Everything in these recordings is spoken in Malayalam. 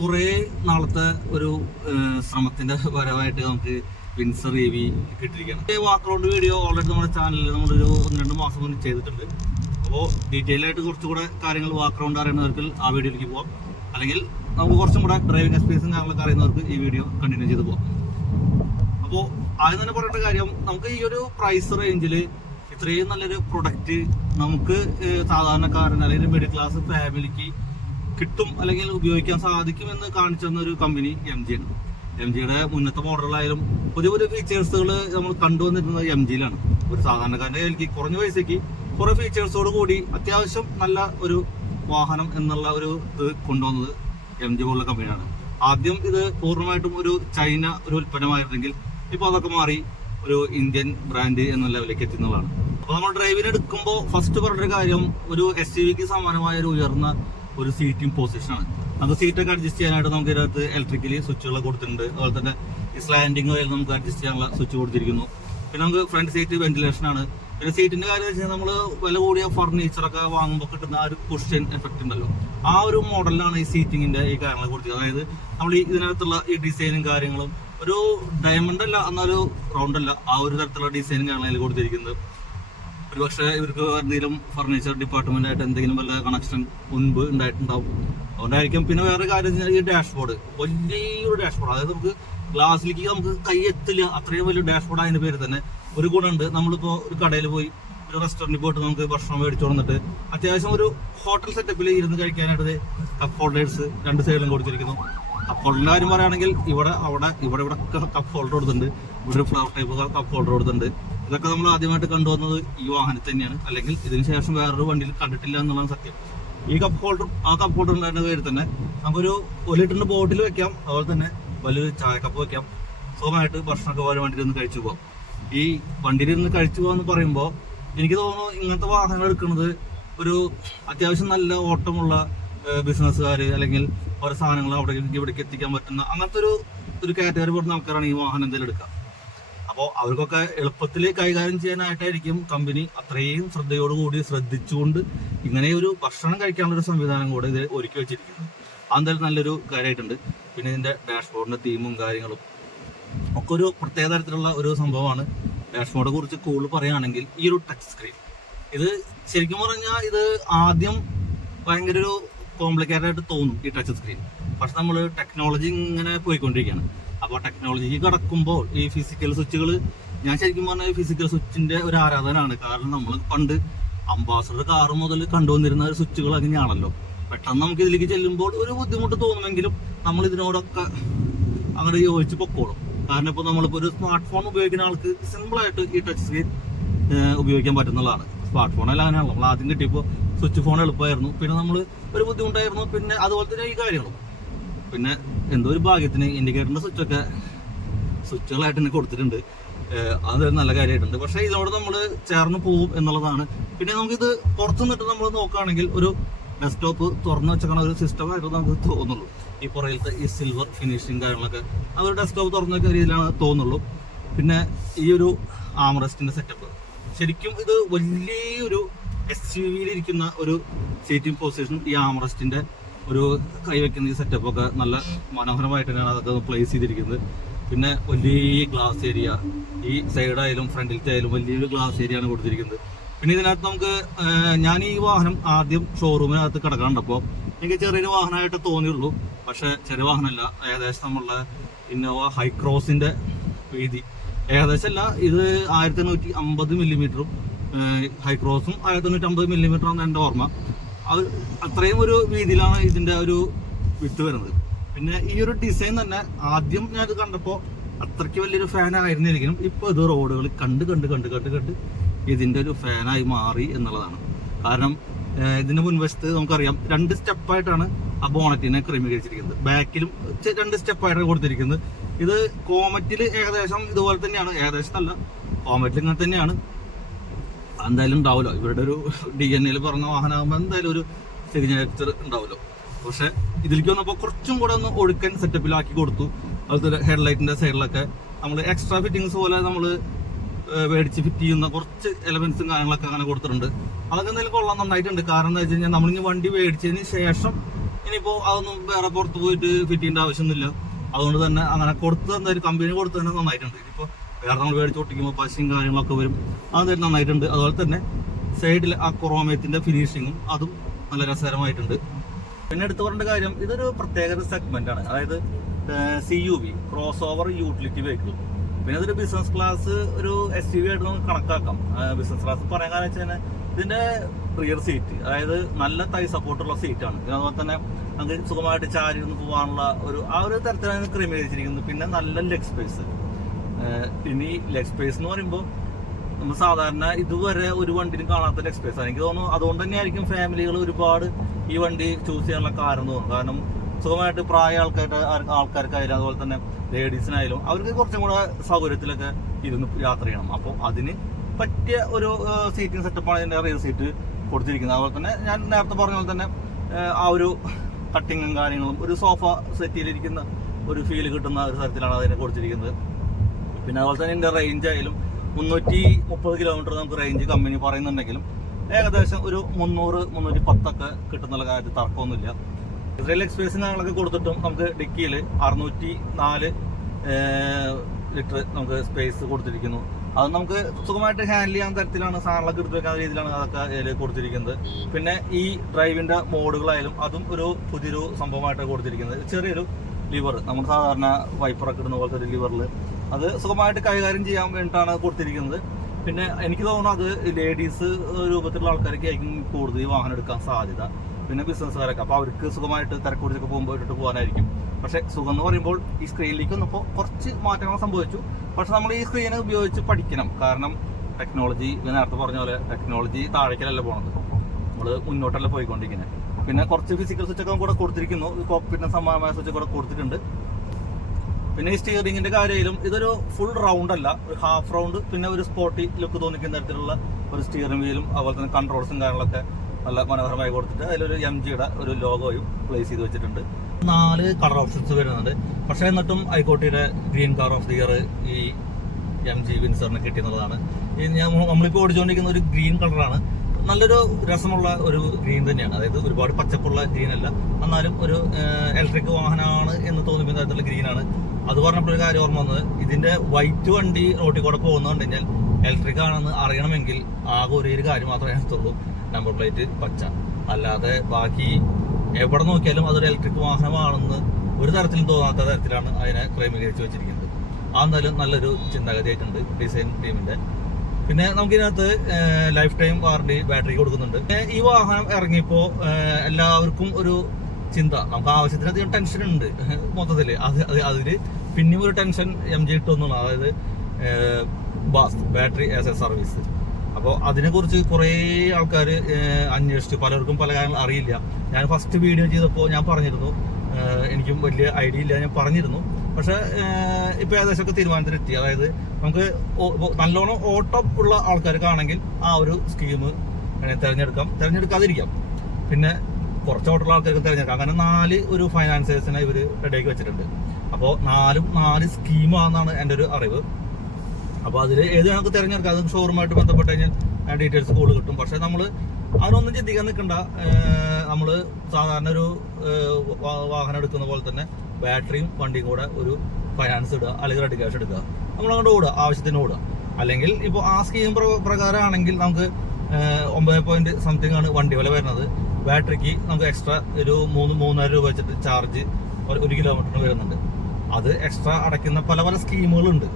കുറേ നാളത്തെ ഒരു ശ്രമത്തിന്റെ ഫലമായിട്ട് നമുക്ക് വിൻസർ EV കിട്ടിയിരിക്കുകയാണ്. വാക്കറൗണ്ട് വീഡിയോ ഓൾറെഡി നമ്മുടെ ചാനലിൽ നമ്മളൊരു 1-2 മാസം മുന്നേ ചെയ്തിട്ടുണ്ട്. അപ്പോൾ ഡീറ്റെയിൽ ആയിട്ട് കുറച്ചുകൂടെ കാര്യങ്ങൾ വാക്കറൗണ്ട് അറിയുന്നവർക്ക് ആ വീഡിയോയിലേക്ക് പോകാം, അല്ലെങ്കിൽ നമുക്ക് കുറച്ചും കൂടെ ഡ്രൈവിംഗ് എക്സ്പീരിയൻസും കാര്യങ്ങളൊക്കെ അറിയുന്നവർക്ക് ഈ വീഡിയോ കണ്ടിന്യൂ ചെയ്ത് പോകാം. അപ്പോൾ ആദ്യം തന്നെ പറയേണ്ട കാര്യം, നമുക്ക് ഈ ഒരു പ്രൈസ് റേഞ്ചിൽ ഇത്രയും നല്ലൊരു പ്രൊഡക്റ്റ് നമുക്ക് സാധാരണക്കാരൻ അല്ലെങ്കിൽ മിഡിൽ ക്ലാസ് ഫാമിലിക്ക് കിട്ടും അല്ലെങ്കിൽ ഉപയോഗിക്കാൻ സാധിക്കും എന്ന് കാണിച്ചു തന്ന ഒരു കമ്പനി MG ആണ്. MGയുടെ മുന്നത്തെ മോഡലുകളായാലും പുതിയ പുതിയ ഫീച്ചേഴ്സുകൾ നമ്മൾ കണ്ടുവന്നിരുന്നത് MGയിലാണ്. ഒരു സാധാരണക്കാരൻ്റെ കയ്യിലേക്ക് കുറഞ്ഞ പൈസയ്ക്ക് കുറേ ഫീച്ചേഴ്സോട് കൂടി അത്യാവശ്യം നല്ല ഒരു വാഹനം എന്നുള്ള ഒരു ഇത് കൊണ്ടുവന്നത് MG പോലുള്ള കമ്പനിയാണ്. ആദ്യം ഇത് പൂർണ്ണമായിട്ടും ഒരു ചൈന ഒരു ഉൽപ്പന്നമായിരുന്നെങ്കിൽ ഇപ്പോൾ അതൊക്കെ മാറി ഒരു ഇന്ത്യൻ ബ്രാൻഡ് എന്ന ലെവലിലേക്ക് എത്തുന്നതാണ്. അപ്പോൾ നമ്മൾ ഡ്രൈവിന് എടുക്കുമ്പോൾ ഫസ്റ്റ് പറഞ്ഞൊരു കാര്യം, ഒരു SUVക്ക് സമാനമായ ഒരു ഉയർന്ന ഒരു സീറ്റിംഗ് പൊസിഷനാണ്. നമുക്ക് സീറ്റൊക്കെ അഡ്ജസ്റ്റ് ചെയ്യാനായിട്ട് നമുക്ക് ഇതിനകത്ത് ഇലക്ട്രിക്കലി സ്വിച്ചുകൾ കൊടുത്തിട്ടുണ്ട്. അതുപോലെ തന്നെ ഈ സ്ലാൻഡിങ് വരെ നമുക്ക് അഡ്ജസ്റ്റ് ചെയ്യാനുള്ള സ്വിച്ച് കൊടുത്തിരിക്കുന്നു. പിന്നെ നമുക്ക് ഫ്രണ്ട് സീറ്റ് വെന്റിലേഷനാണ്. പിന്നെ സീറ്റിന്റെ കാര്യം വെച്ചാൽ നമ്മൾ വില കൂടിയ ഫർണിച്ചറൊക്കെ വാങ്ങുമ്പോൾ കിട്ടുന്ന ആ ഒരു കുഷ്യൻ എഫക്റ്റ് ഉണ്ടല്ലോ, ആ ഒരു മോഡലിലാണ് ഈ സീറ്റിങ്ങിന്റെ ഈ കാര്യങ്ങൾ കൊടുത്തിരിക്കുന്നത്. അതായത് നമ്മൾ ഇതിനകത്തുള്ള ഈ ഡിസൈനും കാര്യങ്ങളും ഒരു ഡയമണ്ട് അല്ല എന്നൊരു റൗണ്ട് അല്ല, ആ ഒരു തരത്തിലുള്ള ഡിസൈനും കാര്യങ്ങളും കൊടുത്തിരിക്കുന്നത്. ഒരു പക്ഷേ ഇവർക്ക് എന്തെങ്കിലും ഫർണിച്ചർ ഡിപ്പാർട്ട്മെന്റായിട്ട് എന്തെങ്കിലും വല്ല കണക്ഷൻ മുൻപ് ഉണ്ടായിട്ടുണ്ടാവും, അതുകൊണ്ടായിരിക്കും. പിന്നെ വേറെ കാര്യം വെച്ചാൽ ഈ ഡാഷ്ബോർഡ്, വലിയൊരു ഡാഷ്ബോർഡ്, അതായത് നമുക്ക് ഗ്ലാസ്സിലേക്ക് നമുക്ക് കൈ എത്തില്ല, അത്രയും വലിയ ഡാഷ്ബോർഡ് അതിന്റെ പേര് തന്നെ. ഒരു ഗുണമുണ്ട്, നമ്മളിപ്പോൾ ഒരു കടയിൽ പോയി ഒരു റെസ്റ്റോറൻറ്റിൽ പോയിട്ട് നമുക്ക് ഭക്ഷണം മേടിച്ചു കൊടുത്തിട്ട് അത്യാവശ്യം ഒരു ഹോട്ടൽ സെറ്റപ്പിൽ ഇരുന്ന് കഴിക്കാനായിട്ട് കപ്പ് ഹോൾഡേഴ്സ് രണ്ട് സൈഡിലും കൊടുത്തിരിക്കുന്നു. കപ്പ് ഹോൾഡറിന്റെ കാര്യം പറയുകയാണെങ്കിൽ ഇവിടെ കപ്പ് ഹോൾഡർ കൊടുത്തിട്ടുണ്ട്, ഇവിടെ ഫ്ലവർ ടൈപ്പ് കപ്പ് ഹോൾഡർ കൊടുത്തിട്ടുണ്ട്. ഇതൊക്കെ നമ്മൾ ആദ്യമായിട്ട് കണ്ടുവന്നത് ഈ വാഹനത്തിൽ തന്നെയാണ്, അല്ലെങ്കിൽ ഇതിന് ശേഷം വേറൊരു വണ്ടിയിൽ കണ്ടിട്ടില്ല എന്നുള്ളതാണ് സത്യം. ഈ കപ്പ് ഹോൾഡർ ഉണ്ടായിരുന്ന പേര് തന്നെ നമുക്കൊരു 1 ലിറ്ററിന്റെ ബോട്ടിൽ വെക്കാം, അതുപോലെ തന്നെ വലിയൊരു ചായ കപ്പ് വെക്കാം. സുഖമായിട്ട് ഭക്ഷണമൊക്കെ പോലെ വണ്ടിയിൽ നിന്ന് കഴിച്ചു പോകാം. ഈ വണ്ടിയിൽ നിന്ന് കഴിച്ചു പോകാന്ന് പറയുമ്പോൾ എനിക്ക് തോന്നുന്നു ഇങ്ങനത്തെ വാഹനങ്ങൾ എടുക്കുന്നത് ഒരു അത്യാവശ്യം നല്ല ഓട്ടമുള്ള ബിസിനസ്സുകാർ അല്ലെങ്കിൽ ഓരോ സാധനങ്ങൾ ഇവിടേക്ക് എത്തിക്കാൻ പറ്റുന്ന അങ്ങനത്തെ ഒരു കാറ്റഗറി പെടുന്ന ആൾക്കാരാണ് ഈ വാഹനം എന്തെങ്കിലും എടുക്കുക. അപ്പോൾ അവർക്കൊക്കെ എളുപ്പത്തിൽ കൈകാര്യം ചെയ്യാനായിട്ടായിരിക്കും കമ്പനി അത്രയും ശ്രദ്ധയോടുകൂടി ശ്രദ്ധിച്ചുകൊണ്ട് ഇങ്ങനെ ഒരു ഭക്ഷണം കഴിക്കാനുള്ള ഒരു സംവിധാനം കൂടെ ഇത് ഒരുക്കി വെച്ചിരിക്കുന്നത്. അതെന്തായാലും നല്ലൊരു കാര്യമായിട്ടുണ്ട്. പിന്നെ ഇതിന്റെ ഡാഷ്ബോർഡിന്റെ തീമും കാര്യങ്ങളും ഒക്കെ ഒരു പ്രത്യേക തരത്തിലുള്ള ഒരു സംഭവമാണ്. ഡാഷ്ബോർഡിനെ കുറിച്ച് കൂടുതൽ പറയുകയാണെങ്കിൽ ഈ ഒരു ടച്ച് സ്ക്രീൻ, ഇത് ശരിക്കും പറഞ്ഞാൽ ഇത് ആദ്യം ഭയങ്കര ഒരു കോംപ്ലിക്കേറ്റഡ് ആയിട്ട് തോന്നും ഈ ടച്ച് സ്ക്രീൻ. പക്ഷെ നമ്മൾ ടെക്നോളജി ഇങ്ങനെ പോയിക്കൊണ്ടിരിക്കുകയാണ്. അപ്പോൾ ടെക്നോളജിക്ക് കടക്കുമ്പോൾ ഈ ഫിസിക്കൽ സ്വിച്ചുകൾ, ഞാൻ ശരിക്കും പറഞ്ഞാൽ ഫിസിക്കൽ സ്വിച്ചിന്റെ ഒരു ആരാധനാണ്. കാരണം നമ്മൾ പണ്ട് അംബാസഡർ കാർ മുതൽ കണ്ടുവന്നിരുന്ന ഒരു സ്വിച്ചുകൾ അങ്ങനെയാണല്ലോ. പെട്ടെന്ന് നമുക്ക് ഇതിലേക്ക് ചെല്ലുമ്പോൾ ഒരു ബുദ്ധിമുട്ട് തോന്നുമെങ്കിലും നമ്മൾ ഇതിനോടൊക്കെ അങ്ങനെ യോജിച്ച് പൊക്കോളും. കാരണം ഇപ്പോൾ നമ്മളിപ്പോൾ ഒരു സ്മാർട്ട് ഫോൺ ഉപയോഗിക്കുന്ന ആൾക്ക് സിമ്പിളായിട്ട് ഈ ടച്ച് സ്ക്രീൻ ഉപയോഗിക്കാൻ പറ്റുന്നതാണ്. സ്മാർട്ട് ഫോണല്ല അങ്ങനെയാണല്ലോ, നമ്മൾ ആദ്യം കിട്ടിയപ്പോൾ സ്വിച്ച് ഫോൺ എളുപ്പമായിരുന്നു, പിന്നെ നമ്മൾ ഒരു ബുദ്ധിമുട്ടായിരുന്നു. പിന്നെ അതുപോലെ തന്നെ ഈ കാര്യങ്ങളും പിന്നെ എന്തോ ഒരു ഭാഗ്യത്തിന് ഇൻഡിക്കേറ്ററിന്റെ സ്വിച്ചുകളായിട്ട് തന്നെ കൊടുത്തിട്ടുണ്ട്. അത് നല്ല കാര്യമായിട്ടുണ്ട്. പക്ഷേ ഇതിനോട് നമ്മൾ ചേർന്ന് പോവും എന്നുള്ളതാണ്. പിന്നെ നമുക്കിത് പുറത്തു നിന്നിട്ട് നമ്മൾ നോക്കുകയാണെങ്കിൽ ഒരു ഡെസ്ക്ടോപ്പ് തുറന്നു വെച്ചേക്കണ ഒരു സിസ്റ്റമായിട്ട് നമുക്ക് തോന്നുള്ളൂ. ഈ പുറയിലത്തെ ഈ സിൽവർ ഫിനിഷിങ് കാര്യങ്ങളൊക്കെ അതൊരു ഡെസ്ക്ടോപ്പ് തുറന്നു വെക്കുന്ന രീതിയിലാണ് തോന്നുള്ളൂ. പിന്നെ ഈ ഒരു ആംറെസ്റ്റിന്റെ സെറ്റപ്പ്, ശരിക്കും ഇത് വലിയൊരു SUVയിലിരിക്കുന്ന ഒരു സീറ്റിംഗ് പൊസിഷൻ, ഈ ആംറെസ്റ്റിന്റെ ഒരു കൈവയ്ക്കുന്ന ഈ സെറ്റപ്പൊക്കെ നല്ല മനോഹരമായിട്ട് തന്നെയാണ് അതൊക്കെ പ്ലേസ് ചെയ്തിരിക്കുന്നത്. പിന്നെ വലിയ ഗ്ലാസ് ഏരിയ, ഈ സൈഡായാലും ഫ്രണ്ടിലത്തെ ആയാലും വലിയൊരു ഗ്ലാസ് ഏരിയ ആണ് കൊടുത്തിരിക്കുന്നത്. പിന്നെ ഇതിനകത്ത് നമുക്ക്, ഞാൻ ഈ വാഹനം ആദ്യം ഷോറൂമിനകത്ത് കിടക്കാണ്ടപ്പോൾ എനിക്ക് ചെറിയൊരു വാഹനമായിട്ട് തോന്നിയുള്ളൂ. പക്ഷെ ചെറിയ വാഹനമല്ല, ഏകദേശം നമ്മളുടെ ഇന്നോവ ഹൈക്രോസിന്റെ വീതി ഏകദേശം അല്ല, ഇത് 1950 മില്ലിമീറ്ററും ഹൈക്രോസും 1950 മില്ലിമീറ്ററാണ് എൻ്റെ ഓർമ്മ. അത് അത്രയും ഒരു വീതിയിലാണ് ഇതിന്റെ ഒരു വിട്ട് വരുന്നത്. പിന്നെ ഈ ഒരു ഡിസൈൻ തന്നെ ആദ്യം ഞാനത് കണ്ടപ്പോൾ അത്രയ്ക്ക് വലിയൊരു ഫാനായിരുന്നിരിക്കണം. ഇപ്പോൾ ഇത് റോഡുകൾ കണ്ട് ഇതിന്റെ ഒരു ഫാനായി മാറി എന്നുള്ളതാണ്. കാരണം ഇതിന്റെ മുൻവശത്ത് നമുക്കറിയാം 2 സ്റ്റെപ്പായിട്ടാണ് ആ ബോണറ്റിനെ ക്രമീകരിച്ചിരിക്കുന്നത്. ബാക്കിലും 2 സ്റ്റെപ്പായിട്ടാണ് കൊടുത്തിരിക്കുന്നത്. ഇത് കോമറ്റിൽ ഏകദേശം ഇതുപോലെ തന്നെയാണ്, ഏകദേശം അല്ല, കോമറ്റിൽ ഇങ്ങനെ തന്നെയാണ്. എന്തായാലും ഉണ്ടാവുമല്ലോ, ഇവരുടെ ഒരു DNA പറഞ്ഞ വാഹനമാകുമ്പോൾ എന്തായാലും ഒരു സിഗ്നേച്ചർ ഉണ്ടാവുമല്ലോ. പക്ഷെ ഇതിലേക്ക് വന്നപ്പോൾ കുറച്ചും കൂടെ ഒന്ന് ഒഴുക്കൻ സെറ്റപ്പിലാക്കി കൊടുത്തു. അതുപോലെ ഹെഡ്ലൈറ്റിന്റെ സൈഡിലൊക്കെ നമ്മൾ എക്സ്ട്രാ ഫിറ്റിങ്സ് പോലെ നമ്മൾ മേടിച്ച് ഫിറ്റ് ചെയ്യുന്ന കുറച്ച് എലമെന്റ്സും കാര്യങ്ങളൊക്കെ അങ്ങനെ കൊടുത്തിട്ടുണ്ട്. അതൊക്കെ എന്തായാലും കൊള്ളാൻ നന്നായിട്ടുണ്ട്. കാരണം എന്താ വെച്ച് കഴിഞ്ഞാൽ നമ്മളിനി വണ്ടി മേടിച്ചതിന് ശേഷം ഇനിയിപ്പോൾ അതൊന്നും വേറെ പുറത്ത് പോയിട്ട് ഫിറ്റ് ചെയ്യേണ്ട ആവശ്യമൊന്നുമില്ല. അതുകൊണ്ട് തന്നെ അങ്ങനെ കൊടുത്ത് എന്തായാലും കമ്പനി കൊടുത്ത് തന്നെ നന്നായിട്ടുണ്ട്. ഇപ്പോൾ വേറെ നമ്മൾ മേടിച്ച് ഒട്ടിക്കുമ്പോൾ പശയും കാര്യങ്ങളൊക്കെ വരും, അത് നന്നായിട്ടുണ്ട്. അതുപോലെ തന്നെ സൈഡിൽ ആ ക്രോമേറ്റിൻ്റെ ഫിനിഷിങ്ങും അതും നല്ല രസകരമായിട്ടുണ്ട്. പിന്നെ എടുത്തു പറയേണ്ട കാര്യം, ഇതൊരു പ്രത്യേക സെഗ്മെൻ്റാണ്. അതായത് CUV cross over utility vehicle. പിന്നെ ഇതൊരു ബിസിനസ് ക്ലാസ് ഒരു SUV ആയിട്ട് നമുക്ക് കണക്കാക്കാം. ബിസിനസ് ക്ലാസ് പറയാൻ കാരണം വെച്ച് കഴിഞ്ഞാൽ ഇതിൻ്റെ റിയർ സീറ്റ്, അതായത് നല്ല തൈ സപ്പോർട്ടുള്ള സീറ്റാണ്. പിന്നെ അതുപോലെ തന്നെ നമുക്ക് സുഖമായിട്ട് ചാരി ഇരുന്ന് പോകാനുള്ള ആ ഒരു തരത്തിലാണ് ക്രമീകരിച്ചിരിക്കുന്നത്. പിന്നെ നല്ല ലെഗ് സ്പേസ്. ഇനി ലെഗ് സ്പേസ് എന്ന് പറയുമ്പോൾ നമ്മൾ സാധാരണ ഇതുവരെ ഒരു വണ്ടിനും കാണാത്ത ലെഗ് സ്പേസ് ആണ്. എനിക്ക് തോന്നുന്നു അതുകൊണ്ട് തന്നെയായിരിക്കും ഫാമിലികൾ ഒരുപാട് ഈ വണ്ടി ചൂസ് ചെയ്യാനുള്ള കാരണം തോന്നുന്നു. കാരണം സുഖമായിട്ട് പ്രായ ആൾക്കാർക്കായാലും അതുപോലെ തന്നെ ലേഡീസിനായാലും അവർക്ക് കുറച്ചും കൂടെ സൗകര്യത്തിലൊക്കെ ഇരുന്ന് യാത്ര ചെയ്യണം. അപ്പോൾ അതിന് പറ്റിയ ഒരു സീറ്റിംഗ് സെറ്റപ്പാണ് ഇതിൻ്റെ റിയർ സീറ്റ് കൊടുത്തിരിക്കുന്നത്. അതുപോലെ തന്നെ ഞാൻ നേരത്തെ പറഞ്ഞ പോലെ തന്നെ ആ ഒരു കട്ടിങ്ങും കാര്യങ്ങളും ഒരു സോഫ സെറ്റിയിലിരിക്കുന്ന ഒരു ഫീൽ കിട്ടുന്ന ഒരു തരത്തിലാണ് അതിനെ കൊടുത്തിരിക്കുന്നത്. പിന്നെ അതുപോലെ തന്നെ ഇതിൻ്റെ റേഞ്ച് ആയാലും 330 കിലോമീറ്റർ നമുക്ക് റേഞ്ച് കമ്പനി പറയുന്നുണ്ടെങ്കിലും ഏകദേശം ഒരു 300-310 കിട്ടുന്നുള്ള കാര്യത്തിൽ തർക്കമൊന്നുമില്ല. ഇസ്രയേൽ എക്സ്പ്രസിന് ഞങ്ങളൊക്കെ കൊടുത്തിട്ടും നമുക്ക് ഡിക്കിയിൽ 604 ലിറ്റർ നമുക്ക് സ്പേസ് കൊടുത്തിരിക്കുന്നു. അത് നമുക്ക് സുഖമായിട്ട് ഹാൻഡിൽ ചെയ്യാൻ തരത്തിലാണ്, സാധനങ്ങളൊക്കെ എടുത്ത് വെക്കാൻ രീതിയിലാണ് അതൊക്കെ അതിൽ കൊടുത്തിരിക്കുന്നത്. പിന്നെ ഈ ഡ്രൈവിൻ്റെ മോഡുകളായാലും അതും ഒരു പുതിയൊരു സംഭവമായിട്ട് കൊടുത്തിരിക്കുന്നത്. ചെറിയൊരു ലിവർ, നമ്മൾ സാധാരണ വൈപ്പറൊക്കെ ഇടുന്ന പോലത്തെ ഒരു ലിവറിൽ അത് സുഖമായിട്ട് കൈകാര്യം ചെയ്യാൻ വേണ്ടിയിട്ടാണ് കൊടുത്തിരിക്കുന്നത്. പിന്നെ എനിക്ക് തോന്നുന്നു അത് ലേഡീസ് രൂപത്തിലുള്ള ആൾക്കാരൊക്കെ ആയിരിക്കും കൂടുതൽ ഈ വാഹനം എടുക്കാൻ സാധ്യത. പിന്നെ ബിസിനസ്സുകാരൊക്കെ, അപ്പോൾ അവർക്ക് സുഖമായിട്ട് തിരക്കൂടിച്ചൊക്കെ പോകുമ്പോൾ ഇട്ടിട്ട് പോകാനായിരിക്കും. പക്ഷേ സുഖം എന്ന് പറയുമ്പോൾ ഈ സ്ക്രീനിലേക്ക് വന്നപ്പോൾ കുറച്ച് മാറ്റങ്ങൾ സംഭവിച്ചു. പക്ഷെ നമ്മൾ ഈ സ്ക്രീനെ ഉപയോഗിച്ച് പഠിക്കണം. കാരണം ടെക്നോളജി, നേരത്തെ പറഞ്ഞ പോലെ ടെക്നോളജി താഴേക്കലല്ല പോകണത്, നമ്മൾ മുന്നോട്ടല്ല പോയിക്കൊണ്ടിരിക്കുന്നത്. പിന്നെ കുറച്ച് ഫിസിക്കൽ സ്വിച്ചൊക്കെ കൂടെ കൊടുത്തിരിക്കുന്നു, കോക്പിറ്റിന് സമാനമായ സ്വിച്ച് കൂടെ കൊടുത്തിട്ടുണ്ട്. പിന്നെ ഈ സ്റ്റിയറിംഗിന്റെ കാര്യത്തിലും ഇതൊരു ഫുൾ റൗണ്ട് അല്ല, ഒരു ഹാഫ് റൗണ്ട്, പിന്നെ ഒരു സ്പോർട്ടി ലുക്ക് തോന്നിക്കുന്ന തരത്തിലുള്ള ഒരു സ്റ്റിയറിംഗ് വീലും അതുപോലെ തന്നെ കൺട്രോൾസും കാര്യങ്ങളൊക്കെ നല്ല മനോഹരമായി കൊടുത്തിട്ട് അതിലൊരു MGയുടെ ഒരു ലോഗോയും പ്ലേസ് ചെയ്ത് വെച്ചിട്ടുണ്ട്. 4 കളർ ഓപ്ഷൻസ് വരുന്നുണ്ട്. പക്ഷേ എന്നിട്ടും ഐക്കോട്ടിയുടെ green car of the year ഈ MG വിൻസറിന് കിട്ടിയെന്നുള്ളതാണ്. നമ്മളിപ്പോൾ ഓടിച്ചുകൊണ്ടിരിക്കുന്ന ഒരു ഗ്രീൻ കളറാണ്. നല്ലൊരു രസമുള്ള ഒരു ഗ്രീൻ തന്നെയാണ്. അതായത് ഒരുപാട് പച്ചപ്പുള്ള ഗ്രീൻ അല്ല, എന്നാലും ഒരു ഇലക്ട്രിക് വാഹനമാണ് എന്ന് തോന്നിക്കുന്ന തരത്തിലുള്ള ഗ്രീനാണ്. അത് പറഞ്ഞപ്പോഴൊരു കാര്യം ഓർമ്മ വന്നത്, ഇതിന്റെ വൈറ്റ് വണ്ടി റോട്ടിൽ കൂടെ പോകുന്നത് കഴിഞ്ഞാൽ ഇലക്ട്രിക് ആണെന്ന് അറിയണമെങ്കിൽ ആകെ ഒരു കാര്യം മാത്രമേ അടുത്തുള്ളൂ, നമ്പർ പ്ലേറ്റ് പച്ച. അല്ലാതെ ബാക്കി എവിടെ നോക്കിയാലും അതൊരു ഇലക്ട്രിക് വാഹനമാണെന്ന് ഒരു തരത്തിലും തോന്നാത്ത തരത്തിലാണ് അതിനെ ക്രമീകരിച്ച് വെച്ചിരിക്കുന്നത്. അതെന്തായാലും നല്ലൊരു ചിന്താഗതിയായിട്ടുണ്ട് ഡിസൈൻ ടീമിന്റെ. പിന്നെ നമുക്കിതിനകത്ത് ലൈഫ് ടൈം വാറണ്ടി ബാറ്ററി കൊടുക്കുന്നുണ്ട്. ഈ വാഹനം ഇറങ്ങിയപ്പോൾ എല്ലാവർക്കും ഒരു ചിന്ത, നമുക്ക് ആവശ്യത്തിനധികം ടെൻഷൻ ഉണ്ട് മൊത്തത്തിൽ. അതിൽ പിന്നെയും ഒരു ടെൻഷൻ MG ഇട്ടുമെന്നുള്ളത്, അതായത് ബാറ്ററി ആസ് എ സർവീസ്. അപ്പോൾ അതിനെക്കുറിച്ച് കുറേ ആൾക്കാർ അന്വേഷിച്ചു, പലർക്കും പല കാര്യങ്ങൾ അറിയില്ല. ഞാൻ ഫസ്റ്റ് വീഡിയോ ചെയ്തപ്പോൾ ഞാൻ പറഞ്ഞിരുന്നു, എനിക്കും വലിയ ഐഡിയ ഇല്ല, ഞാൻ പറഞ്ഞിരുന്നു. പക്ഷേ ഇപ്പോൾ ഏകദേശമൊക്കെ തീരുമാനത്തിലെത്തി. അതായത് നമുക്ക് നല്ലോണം ഓട്ടം ഉള്ള ആൾക്കാർക്കാണെങ്കിൽ ആ ഒരു സ്കീം തിരഞ്ഞെടുക്കാതിരിക്കാം. പിന്നെ കുറച്ച് ഓട്ടമുള്ള ആൾക്കാർക്ക് തിരഞ്ഞെടുക്കാം. അങ്ങനെ 4 ഒരു ഫൈനാൻസേഴ്സിനെ ഇവർ റെഡിയാക്കി വെച്ചിട്ടുണ്ട്. അപ്പോൾ 4 സ്കീമാണെന്നാണ് എൻ്റെ ഒരു അറിവ്. അപ്പോൾ അതിൽ ഏത് നമുക്ക് തിരഞ്ഞെടുക്കാം. അത് ഷോറൂമായിട്ട് ബന്ധപ്പെട്ട് കഴിഞ്ഞാൽ ഡീറ്റെയിൽസ് കൂടുതൽ കിട്ടും. പക്ഷേ നമ്മൾ അതിനൊന്നും ചിന്തിക്കാൻ നിൽക്കണ്ട. നമ്മൾ സാധാരണ ഒരു വാഹനം എടുക്കുന്ന പോലെ തന്നെ ബാറ്ററിയും വണ്ടിയും കൂടെ ഒരു ഫൈനാൻസ് ഇടുക, അല്ലെങ്കിൽ റെഡി ക്യാഷ് എടുക്കുക, നമ്മളങ്ങോട്ട് ഓടുക, ആവശ്യത്തിന് ഓടുക. അല്ലെങ്കിൽ ഇപ്പോൾ ആ സ്കീം പ്രകാരമാണെങ്കിൽ നമുക്ക് 9 സംതിങ് ആണ് വണ്ടി വില വരുന്നത്. ബാറ്ററിക്ക് നമുക്ക് എക്സ്ട്രാ ഒരു 3,000 രൂപ വെച്ചിട്ട് ചാർജ് 1 കിലോമീറ്ററിന് വരുന്നുണ്ട്. അത് എക്സ്ട്രാ അടയ്ക്കുന്ന പല സ്കീമുകളുണ്ട്.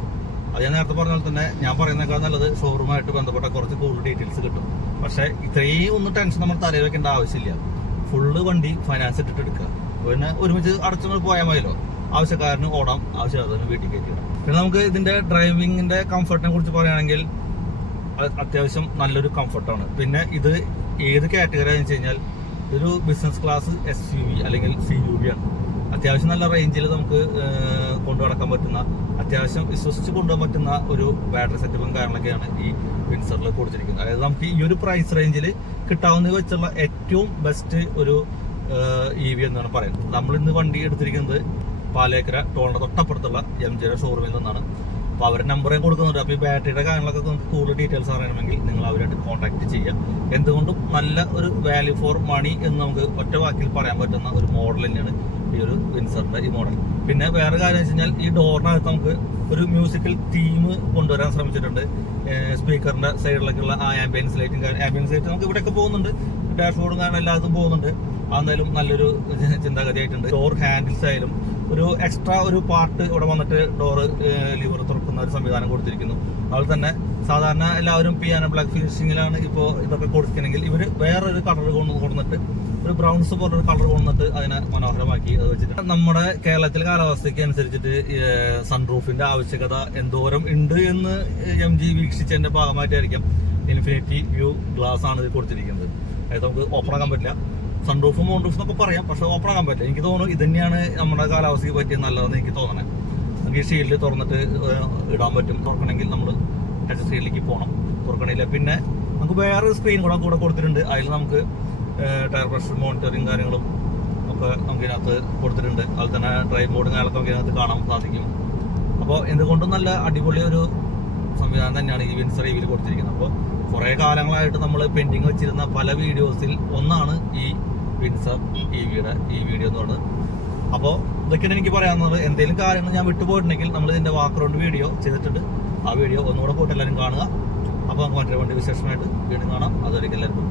അത് ഞാൻ നേരത്തെ പറഞ്ഞ പോലെ തന്നെ ഞാൻ പറയുന്നേക്കാൾ നല്ലത് ഷോറൂമായിട്ട് ബന്ധപ്പെട്ട കുറച്ച് കൂടുതൽ ഡീറ്റെയിൽസ് കിട്ടും. പക്ഷേ ഇത്രയും ഒന്നും ടെൻഷൻ നമ്മൾ തലയിൽ വെക്കേണ്ട ആവശ്യമില്ല. ഫുള്ള് വണ്ടി ഫൈനാൻസ് ഇട്ടിട്ട് എടുക്കുക, പിന്നെ ഒരുമിച്ച് അടച്ചു പോയാൽ മതിയല്ലോ. ആവശ്യക്കാരന് ഓടാം, ആവശ്യക്കാരന് വീട്ടിൽ കയറ്റിയിടാം. പിന്നെ നമുക്ക് ഇതിന്റെ ഡ്രൈവിങ്ങിന്റെ കംഫർട്ടിനെ കുറിച്ച് പറയുകയാണെങ്കിൽ അത്യാവശ്യം നല്ലൊരു കംഫർട്ടാണ്. പിന്നെ ഇത് ഏത് കാറ്റഗറി ആണെന്ന് വെച്ച് കഴിഞ്ഞാൽ ഒരു ബിസിനസ് ക്ലാസ് SUV അല്ലെങ്കിൽ CUV ആണ്. അത്യാവശ്യം നല്ല റേഞ്ചിൽ നമുക്ക് കൊണ്ടുനടക്കാൻ പറ്റുന്ന, അത്യാവശ്യം വിശ്വസിച്ച് കൊണ്ടുപോകാൻ പറ്റുന്ന ഒരു ബാറ്ററി സെറ്റപ്പും കാര്യങ്ങളൊക്കെയാണ് ഈ വിൻസറിൽ കൊടുത്തിരിക്കുന്നത്. അതായത് നമുക്ക് ഈ ഒരു പ്രൈസ് റേഞ്ചിൽ കിട്ടാവുന്ന വെച്ചുള്ള ഏറ്റവും ബെസ്റ്റ് ഒരു EV എന്നാണ് പറയുന്നത്. നമ്മളിന്ന് വണ്ടി എടുത്തിരിക്കുന്നത് പാലേക്കര ടോളിന്റെ തൊട്ടപ്പുറത്തുള്ള MGയുടെ ഷോറൂമിൽ നിന്നാണ്. അപ്പോൾ അവരുടെ നമ്പറേയും കൊടുക്കുന്നുണ്ട്. അപ്പോൾ ഈ ബാറ്ററിയുടെ കാര്യങ്ങളൊക്കെ നിങ്ങൾക്ക് കൂടുതൽ ഡീറ്റെയിൽസ് അറിയണമെങ്കിൽ നിങ്ങൾ അവരായിട്ട് കോൺടാക്ട് ചെയ്യാം. എന്തുകൊണ്ടും നല്ല ഒരു വാല്യൂ ഫോർ മണി എന്ന് നമുക്ക് ഒറ്റ വാക്കിൽ പറയാൻ പറ്റുന്ന ഒരു മോഡൽ തന്നെയാണ് ഈ ഒരു വിൻസറിന്റെ ഈ മോഡൽ. പിന്നെ വേറെ കാര്യം വെച്ച് കഴിഞ്ഞാൽ ഈ ഡോറിനകത്ത് നമുക്ക് ഒരു മ്യൂസിക്കൽ തീം കൊണ്ടുവരാൻ ശ്രമിച്ചിട്ടുണ്ട്. സ്പീക്കറിന്റെ സൈഡിലേക്കുള്ള ആ ആംബിയൻസ് ലൈറ്റ് നമുക്ക് ഇവിടെയൊക്കെ പോകുന്നുണ്ട്, ഡാഷ്ബോർഡും കാരണം എല്ലാത്തും പോകുന്നുണ്ട്. അതെന്തായാലും നല്ലൊരു ചിന്താഗതിയായിട്ടുണ്ട്. ഡോർ ഹാൻഡിൽസ് ആയാലും ഒരു എക്സ്ട്രാ ഒരു പാർട്ട് ഇവിടെ വന്നിട്ട് ഡോറ് ലിവർ തുറക്കുന്ന ഒരു സംവിധാനം കൊടുത്തിരിക്കുന്നു. അതുപോലെ തന്നെ സാധാരണ എല്ലാവരും പിയാനോ ബ്ലാക്ക് ഫിനിഷിങ്ങിലാണ് ഇപ്പോൾ ഇതൊക്കെ കൊടുത്തിട്ടുണ്ടെങ്കിൽ ഇവർ വേറൊരു കളർ കൊണ്ടുവന്നിട്ട് ഒരു ബ്രൗൺസ് പോലൊരു കളർ കൊണ്ടുവന്നിട്ട് അതിനെ മനോഹരമാക്കി അത് വെച്ചിട്ട് നമ്മുടെ കേരളത്തിലെ കാലാവസ്ഥയ്ക്ക് അനുസരിച്ചിട്ട് സൺറൂഫിന്റെ ആവശ്യകത എന്തോരം ഉണ്ട് എന്ന് MG വീക്ഷിച്ചതിന്റെ ഭാഗമായിട്ടായിരിക്കാം ഇൻഫിനിറ്റി വ്യൂ ഗ്ലാസ് ആണ് ഇത് കൊടുത്തിരിക്കുന്നത്. അതായത് നമുക്ക് ഓപ്പൺ ആക്കാൻ പറ്റില്ല, സൺറൂഫും മോൺറൂഫ് എന്നൊക്കെ പറയാം, പക്ഷെ ഓപ്പൺ ആക്കാൻ പറ്റില്ല. എനിക്ക് തോന്നുന്നു ഇത് തന്നെയാണ് നമ്മുടെ കാലാവസ്ഥയ്ക്ക് പറ്റിയ നല്ലതെന്ന് എനിക്ക് തോന്നണേ. നമുക്ക് ഈ ഷീൽഡ് തുറന്നിട്ട് ഇടാൻ പറ്റും. തുറക്കണമെങ്കിൽ നമ്മൾ ടച്ച് സ്ക്രീനിലേക്ക് പോകണം, തുറക്കണില്ല. പിന്നെ നമുക്ക് വേറെ സ്ക്രീൻ കൂടെ കൊടുത്തിട്ടുണ്ട്. അതിൽ നമുക്ക് ടയർ പ്രഷർ മോണിറ്ററിങ് കാര്യങ്ങളും ഒക്കെ നമുക്ക് ഇതിനകത്ത് കൊടുത്തിട്ടുണ്ട്. അതുപോലെ തന്നെ ഡ്രൈവ് മോഡും കാര്യങ്ങളൊക്കെ നമുക്ക് ഇതിനകത്ത് കാണാൻ സാധിക്കും. അപ്പോൾ എന്തുകൊണ്ടും നല്ല അടിപൊളി ഒരു സംവിധാനം തന്നെയാണ് ഈ വിൻസർ EV കൊടുത്തിരിക്കുന്നത്. അപ്പോൾ കുറേ കാലങ്ങളായിട്ട് നമ്മൾ പെൻഡിങ് വെച്ചിരുന്ന പല വീഡിയോസിൽ ഒന്നാണ് ഈ വിൻസർ EVയുടെ ഈ വീഡിയോ എന്ന് പറയുന്നത്. അപ്പോൾ ഇതൊക്കെയാണ് എനിക്ക് പറയാവുന്നത്. എന്തെങ്കിലും കാര്യങ്ങൾ ഞാൻ വിട്ടുപോയിട്ടുണ്ടെങ്കിൽ നമ്മൾ ഇതിൻ്റെ വാക്കറൗണ്ട് വീഡിയോ ചെയ്തിട്ടുണ്ട്. ആ വീഡിയോ ഒന്നുകൂടെ പോയിട്ട് എല്ലാവരും കാണുക. അപ്പോൾ നമുക്ക് മറ്റൊരു വണ്ടി വിശേഷമായിട്ട് വീണ്ടും കാണാം. അതുവരെയ്ക്കും എല്ലാവർക്കും